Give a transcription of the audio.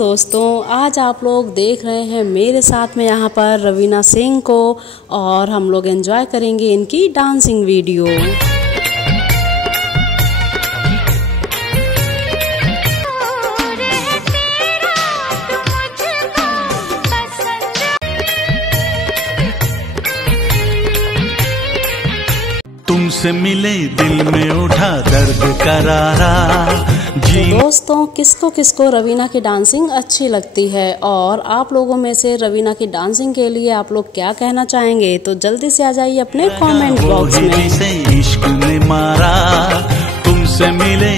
दोस्तों, आज आप लोग देख रहे हैं मेरे साथ में यहाँ पर रवीना सिंह को, और हम लोग एंजॉय करेंगे इनकी डांसिंग वीडियो। तुमसे मिले दिल में उठा दर्द करारा जी। दोस्तों, किसको किसको रवीना की डांसिंग अच्छी लगती है, और आप लोगों में से रवीना की डांसिंग के लिए आप लोग क्या कहना चाहेंगे, तो जल्दी से आ जाइए अपने कमेंट बॉक्स में। इश्क ने मारा तुमसे मिले।